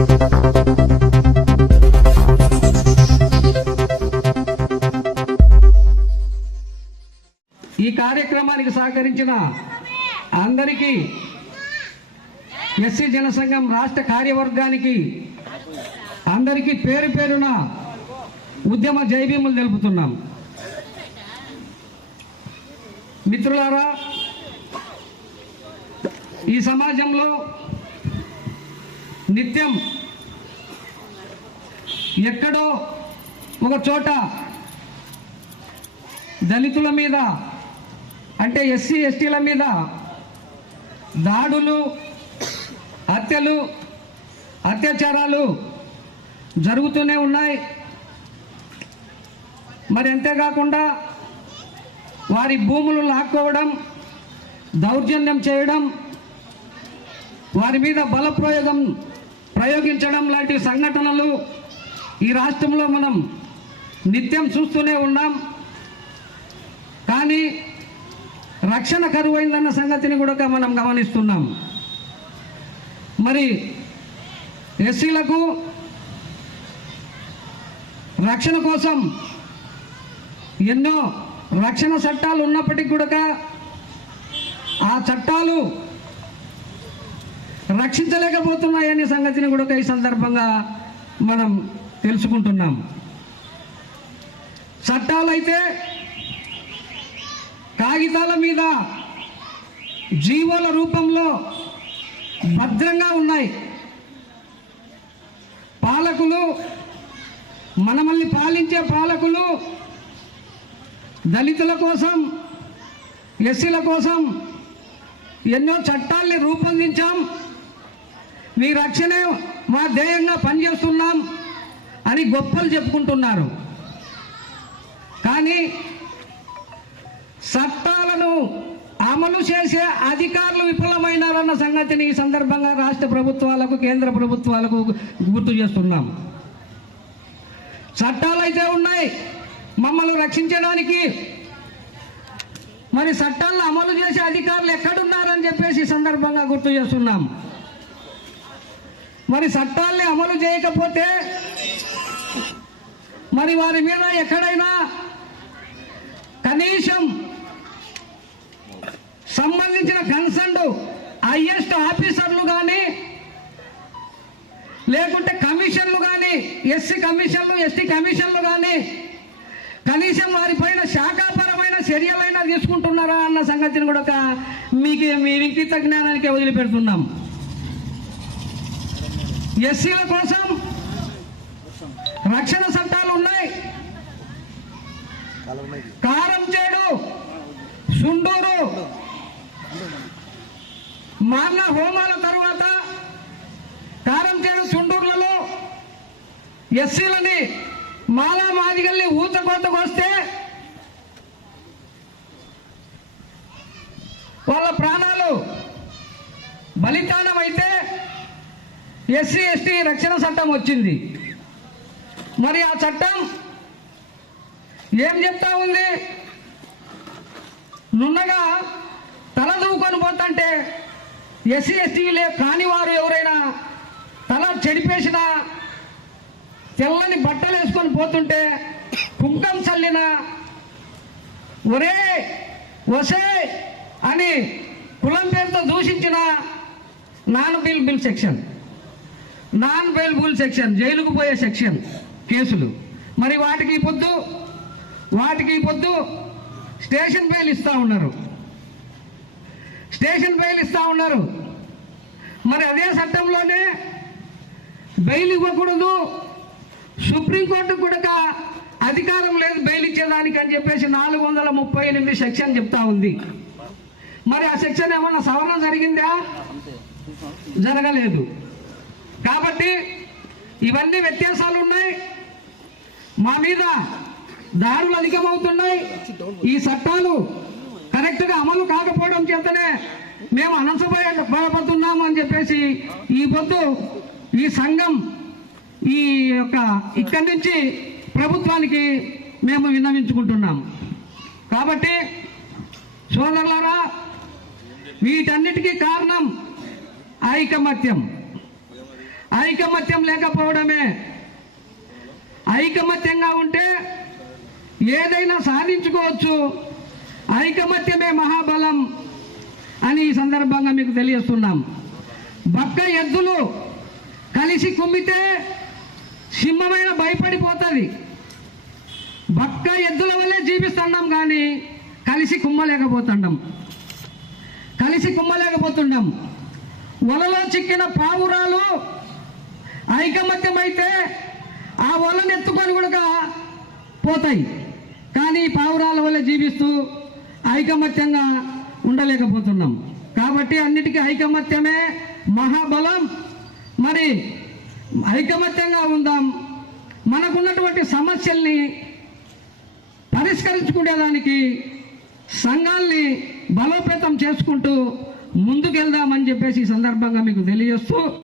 ఈ కార్యక్రమానికి సహకరించిన అందరికీ ఎస్సీ జనసంఘం రాష్ట్ర కార్యవర్గానికి అందరికీ పేరు పేరున ఉద్యమ జైభీములు తెలుపుతున్నాం. మిత్రులారా ఈ సమాజంలో నిత్యం ఎక్కడో ఒక చోట దళితుల మీద అంటే ఎస్సీ ఎస్టీల మీద దాడులు హత్యలు అత్యాచారాలు జరుగుతూనే ఉన్నాయి. మరి అంతేకాకుండా వారి భూములు లాక్కోవడం దౌర్జన్యం చేయడం వారి మీద బలప్రయోగం ప్రయోగించడం లాంటి సంఘటనలు ఈ రాష్ట్రంలో మనం నిత్యం చూస్తూనే ఉన్నాం. కానీ రక్షణ కరువైందన్న సంగతిని కూడా మనం గమనిస్తున్నాం. మరి ఎస్సీలకు రక్షణ కోసం ఎన్నో రక్షణ చట్టాలు ఉన్నప్పటికీ కూడా ఆ చట్టాలు రక్షించలేకపోతున్నాయనే సంగతిని కూడా ఈ సందర్భంగా మనం తెలుసుకుంటున్నాం. చట్టాలైతే కాగితాల మీద జీవోల రూపంలో భద్రంగా ఉన్నాయి. పాలకులు మనమల్ని పాలించే పాలకులు దళితుల కోసం ఎస్సీల కోసం ఎన్నో చట్టాల్ని రూపొందించాం. మీ రక్షణ మా ధ్యేయంగా పనిచేస్తున్నాం అని గొప్పలు చెప్పుకుంటున్నారు. కానీ చట్టాలను అమలు చేసే అధికారులు విఫలమైనారన్న సంగతిని ఈ సందర్భంగా రాష్ట్ర ప్రభుత్వాలకు కేంద్ర ప్రభుత్వాలకు గుర్తు చేస్తున్నాం. చట్టాలు అయితే ఉన్నాయి మమ్మల్ని రక్షించడానికి. మరి చట్టాలను అమలు చేసే అధికారులు ఎక్కడున్నారని చెప్పేసి ఈ సందర్భంగా గుర్తు చేస్తున్నాం. మరి చట్టాల్ని అమలు చేయకపోతే మరి వారి మీద ఎక్కడైనా కనీసం సంబంధించిన కన్సర్న్ హైయెస్ట్ ఆఫీసర్లు కానీ లేకుంటే కమిషన్లు కానీ ఎస్సీ కమిషన్లు ఎస్టీ కమిషన్లు కానీ కనీసం వారిపైన శాఖాపరమైన చర్యలైనా తీసుకుంటున్నారా అన్న సంగతిని కూడా ఒక మీకు మీ వ్యక్తిత్వ జ్ఞానానికి వదిలిపెడుతున్నాం. ఎస్సీల కోసం రక్షణ చట్టాలు ఉన్నాయి. కారం చేడు సుండూరు మాన్న హోమాల తర్వాత కారం చేడు సుండూరులలో ఎస్సీలని మాలా మాదిగల్ని ఊత కోతకు వస్తే వాళ్ళ ప్రాణాలు బలితాన ఎస్సీ ఎస్టీ రక్షణ చట్టం వచ్చింది. మరి ఆ చట్టం ఏం చెప్తా ఉంది? నున్నగా తల దూకొని పోతుంటే ఎస్సీ ఎస్టీలే కాని వారు ఎవరైనా తల చెడిపేసిన తెల్లని బట్టలు వేసుకొని పోతుంటే కుంకం చల్లిన ఒరే వసే అని కులం పేరుతో దూషించిన non bail section. Non bailable section జైలుకు పోయే సెక్షన్ కేసులు. మరి వాటికి పొద్దు వాటికి పొద్దు స్టేషన్ బెయిల్ ఇస్తూ ఉన్నారు. స్టేషన్ బెయిల్ ఇస్తూ ఉన్నారు. మరి అదే చట్టంలోనే బెయిల్ ఇవ్వకూడదు. సుప్రీంకోర్టు కూడా అధికారం లేదు బెయిల్ ఇచ్చేదానికి అని చెప్పేసి నాలుగు వందల ముప్పై ఎనిమిది సెక్షన్ చెప్తా ఉంది. మరి ఆ సెక్షన్ ఏమన్నా సవరణ జరిగిందా? జరగలేదు. కాబట్టి ఇవన్నీ వ్యత్యాసాలు ఉన్నాయి మా మీద దారులు అధికమవుతున్నాయి. ఈ చట్టాలు కరెక్ట్గా అమలు కాకపోవడం చేతనే మేము అనసపోయ బాధపడుతున్నాము అని చెప్పేసి ఈ పొద్దు ఈ సంఘం ఈ యొక్క ఇక్కడి నుంచి ప్రభుత్వానికి మేము విన్నవించుకుంటున్నాం కాబట్టి సోదరులారా వీటన్నిటికీ కారణం ఐకమత్యం. ఐకమత్యం లేకపోవడమే. ఐకమత్యంగా ఉంటే ఏదైనా సాధించుకోవచ్చు. ఐకమత్యమే మహాబలం అని ఈ సందర్భంగా మీకు తెలియస్తున్నాం బక్క ఎద్దులు కలిసి కుమ్మితే సింహమైన భయపడిపోతుంది. బక్క ఎద్దుల వల్లే జీవిస్తున్నాం కానీ కలిసి కుమ్మలేకపోతుండం. కలిసి కుమ్మలేకపోతుండం. వలలో చిక్కిన పావురాలు ఐకమత్యమైతే ఆ వలను ఎత్తుకొని కూడా పోతాయి. కానీ పావురాల వల్ల జీవిస్తూ ఐకమత్యంగా ఉండలేకపోతున్నాం. కాబట్టి అన్నిటికీ ఐకమత్యమే మహాబలం. మరి ఐకమత్యంగా ఉందాం. మనకున్నటువంటి సమస్యల్ని పరిష్కరించుకునేదానికి సంఘాల్ని బలోపేతం చేసుకుంటూ ముందుకెళ్దామని చెప్పేసి ఈ సందర్భంగా మీకు తెలియజేస్తూ